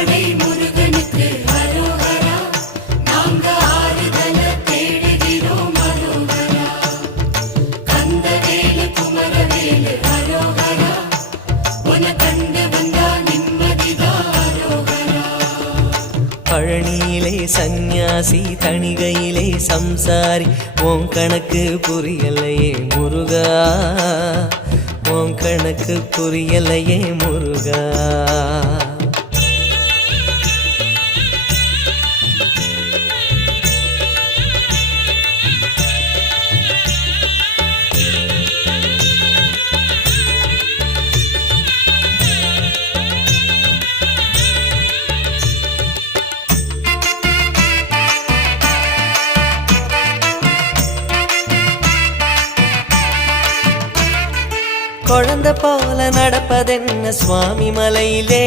படை முருகனுக்கு அரோகரா, நாங்க ஆறுதல தேடுகிறோம் அரோகரா. கந்தவேலு குமரவேலு அரோகரா, உன கண்டு வந்தா நிம்மதிதான் அரோகரா. பழனியிலே சந்நியாசி தணிகையிலே சம்சாரி, உன் கணக்கு புரியலையே முருகா, உன் கணக்கு புரியலையே முருகா. குழந்தை போல நடப்பதென்ன சுவாமி மலையிலே,